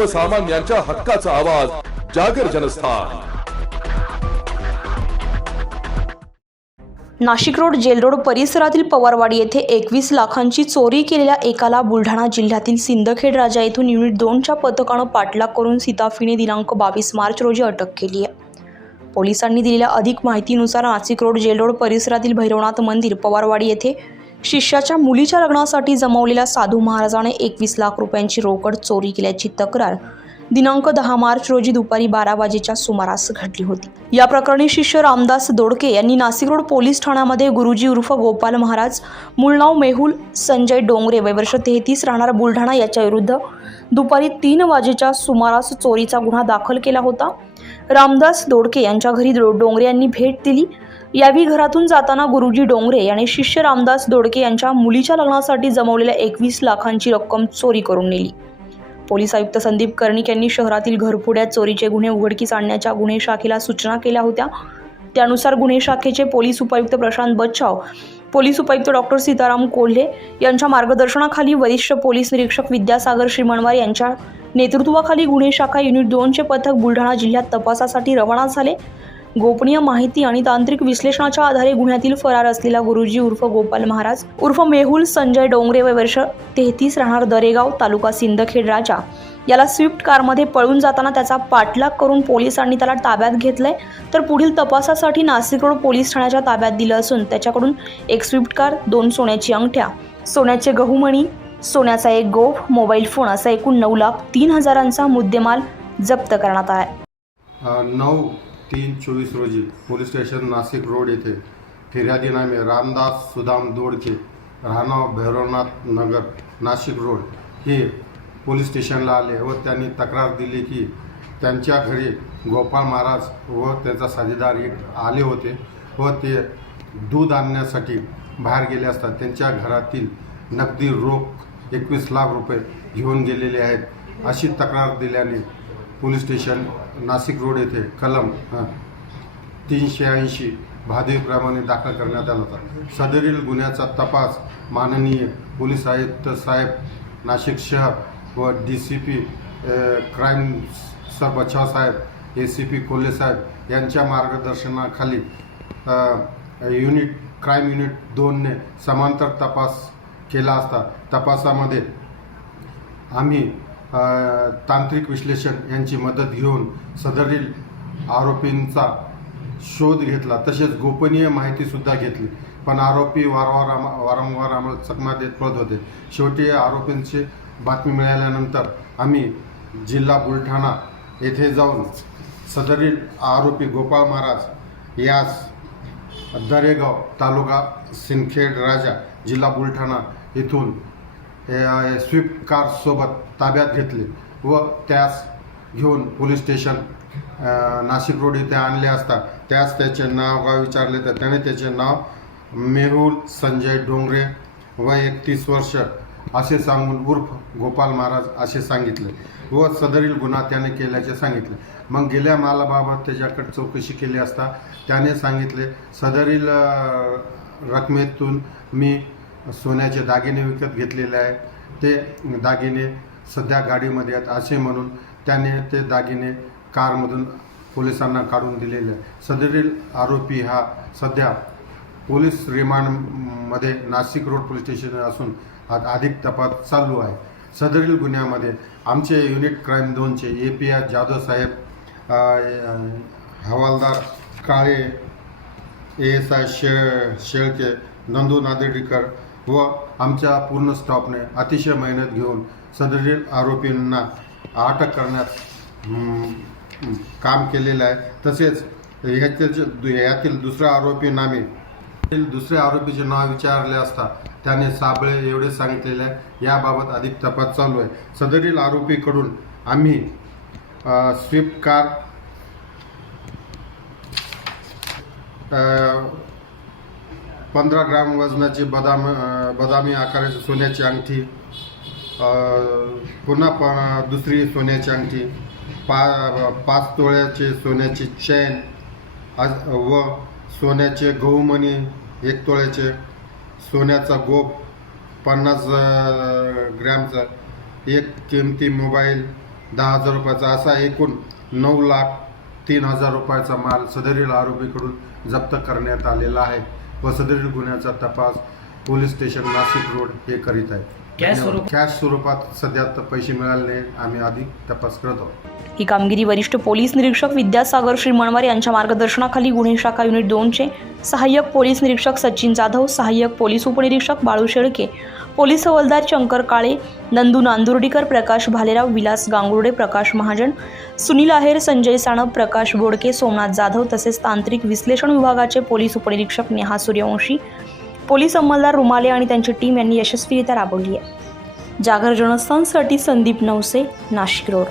सर्वसामान्यांच्या हक्काचा आवाज जागर Janasthan. Nashik road jail road परिसरातील पवारवाडी येथे एकवीस लाखांची चोरी केलेल्या एकाला बुलढाणा जिल्ह्यातील सिंदखेड राजा येथून युनिट दोनच्या पथकानं पाठलाग करून सीताफीने दिनांक बावीस मार्च रोजी अटक केली आहे. पोलिसांनी दिलेल्या अधिक माहितीनुसार नाशिक रोड जेल रोड परिसरातील भैरवनाथ मंदिर पवारवाडी येथे शिष्याच्या मुलीच्या लग्नासाठी जमवलेल्या साधू महाराजाने एकवीस लाख रुपयांची रोकड चोरी केल्याची तक्रार. दिनांक दहा मार्च रोजी दुपारी बारा वाजेच्या सुमारास घडली होती. या प्रकरणी शिष्य रामदास दोडके यांनी नाशिक रोड पोलीस ठाण्यामध्ये गुरुजी उर्फ गोपाल महाराज मूळ नाव मेहुल संजय डोंगरे वयवर्ष तेहतीस राहणार बुलढाणा याच्या विरुद्ध दुपारी तीन वाजेच्या सुमारास चोरीचा गुन्हा दाखल केला होता. रामदास दोडके यांच्या घरी डो- डोंगरे यांनी भेट दिली. यावेळी घरातून जाताना गुरुजी डोंगरे यांनी शिष्य रामदास दोडके यांच्या मुलीच्या लग्नासाठी जमवलेल्या एकवीस लाखांची रक्कम चोरी करून नेली. पोलीस आयुक्त संदीप कर्णिक यांनी शहरातील घरफोड्यात चोरीचे गुन्हे उघडकीस आणण्याच्या गुन्हे शाखेला सूचना केल्या होत्या. त्यानुसार गुन्हे शाखेचे पोलीस उपायुक्त प्रशांत बच्चाव पोलीस उपायुक्त डॉक्टर सीताराम कोल्हे यांच्या मार्गदर्शनाखाली वरिष्ठ पोलीस निरीक्षक विद्यासागर श्रीमणवार यांच्या नेतृत्वाखाली गुन्हे शाखा युनिट दोनचे पथक बुलढाणा जिल्ह्यात तपासासाठी रवाना झाले. गोपनीय माहिती आणि तांत्रिक विश्लेषणाच्या आधारे गुन्ह्यातील फरार असलेला गुरुजी उर्फ गोपाल महाराज उर्फ मेहुल संजय डोंगरे व वर्ष तेहतीस राहणार दरेगाव तालुका सिंदखेड राजा. याला स्विफ्ट कारमध्ये पळून जाताना त्याचा पाठलाग करून पोलिसांनी त्याला ताब्यात घेतलंय. तर पुढील तपासासाठी नाशिक रोड पोलीस ठाण्याच्या ताब्यात दिलं असून त्याच्याकडून एक स्विफ्ट कार दोन सोन्याची अंगठ्या सोन्याचे गहूमणी सोन्याचा एक गोफ मोबाईल फोन असा एकूण नऊ लाख तीन हजारांचा मुद्देमाल जप्त करण्यात आला नऊ तीन चोवीस रोजी पोलीस स्टेशन नाशिक रोड येथे फिर्यादीनामे रामदास सुदाम दोडके राहणार भैरवनाथ नगर नाशिक रोड हे पोलीस स्टेशनला आले व त्यांनी तक्रार दिली की त्यांच्या घरी गोपाळ महाराज व त्यांचा साथीदार एक आले होते व ते दूध आणण्यासाठी बाहेर गेले असता त्यांच्या घरातील नगदी रोख एकवीस लाख रुपये घेऊन गेलेले आहेत अशी तक्रार दिल्याने पोलीस स्टेशन नाशिक रोड येथे कलम तीनशे ऐंशी भादेप्रमाणे दाखल करण्यात आला होता. सदरील गुन्ह्याचा तपास माननीय पोलीस आयुक्त साहेब नाशिक शहर व D C P crime sir Bachav Saheb A C P Kolhe साहेब यांच्या मार्गदर्शनाखाली युनिट क्राईम युनिट दोनने समांतर तपास केला असता. तपासामध्ये आम्ही तांत्रिक विश्लेषण यांची मदत घेऊन सदरील आरोपींचा शोध घेतला तसेच गोपनीय माहितीसुद्धा घेतली. पण आरोपी वारंवार आम वारंवार आम्हाला चकमा देत पळत होते. शेवटी आरोपींची बातमी मिळाल्यानंतर आम्ही जिल्हा बुलढाणा येथे जाऊन सदरील आरोपी गोपाळ महाराज यास दरेगाव तालुका सिंदखेड राजा जिल्हा बुलढाणा येथून स्विफ्ट कारसोबत ताब्यात घेतले व त्यास घेऊन पोलीस स्टेशन नाशिक रोड इथे आणले असता. त्यास त्याचे नाव गाव विचारले तर त्याने त्याचे नाव मेहुल संजय डोंगरे व एकतीस वर्ष असे सांगून उर्फ गोपाल महाराज असे सांगितले व सदरील गुन्हा त्याने केल्याचे सांगितले. मग गेल्या मालाबाबत त्याच्याकडे चौकशी केली असता त्याने सांगितले सदरील रकमेतून मी सोन्याचे दागिने विकत घेतलेले आहे. ते दागिने सध्या गाडीमध्ये आहेत असे म्हणून त्याने ते दागिने कारमधून पोलिसांना काढून दिलेले आहे. सदरील आरोपी हा सध्या पोलीस रिमांडमध्ये नाशिक रोड पोलीस स्टेशन असून अधिक तपास चालू आहे. सदरील गुन्ह्यामध्ये आमचे युनिट क्राईम दोनचे ए पी आर जाधव साहेब हवालदार काळे ए एस आय शे शेळके नंदू नादेडीकर व आमच्या पूर्ण स्टाफने अतिशय मेहनत घेऊन सदरील आरोपींना अटक करण्यात काम केलेलं आहे. तसेच ह्याचे यातील दुसरा आरोपी नामे दुसऱ्या आरोपीचे नाव विचारले असता त्याने साबळे एवढे सांगितलेले आहे. याबाबत अधिक तपास चालू आहे. सदरील आरोपीकडून आम्ही स्विफ्ट कार पंधरा ग्राम वजनाची बदाम बदामी आकाराची सोन्याची अंगठी पुन्हा प दुसरी सोन्याची अंगठी पा पाच तोळ्याचे सोन्याची चैन आज व सोन्याचे गहूमणी एक तोळ्याचे सोन्याचा गोप पन्नास ग्रॅमचा एक किमती मोबाईल दहा हजार रुपयाचा असा एकूण नऊ लाख तीन हजार रुपयाचा माल सदरील आरोपीकडून जप्त करण्यात आलेला आहे. व सदरील गुन्ह्याचा तपास पोलीस स्टेशन नाशिक रोड हे करीत आहे कॅश स्वरूप- कॅश स्वरूपात सध्या पैसे मिळाले नाही आम्ही अधिक तपास करत आहोत. ही कामगिरी वरिष्ठ पोलीस निरीक्षक विद्यासागर श्रीमणवार यांच्या मार्गदर्शनाखाली गुन्हे शाखा युनिट दोनचे सहाय्यक पोलीस निरीक्षक सचिन जाधव सहाय्यक पोलीस उपनिरीक्षक बाळू शेळके पोलीस हवालदार शंकर काळे नंदू नांदुर्डीकर प्रकाश भालेराव विलास गांगुर्डे प्रकाश महाजन सुनील आहेर संजय साणप प्रकाश बोडके सोमनाथ जाधव तसेच तांत्रिक विश्लेषण विभागाचे पोलीस उपनिरीक्षक नेहा सूर्यवंशी पोलीस अंमलदार रुमाले आणि त्यांची टीम यांनी यशस्वीरित्या राबवली आहे. जागर जनस्थानसाठी संदीप नवसे नाशिक रोड.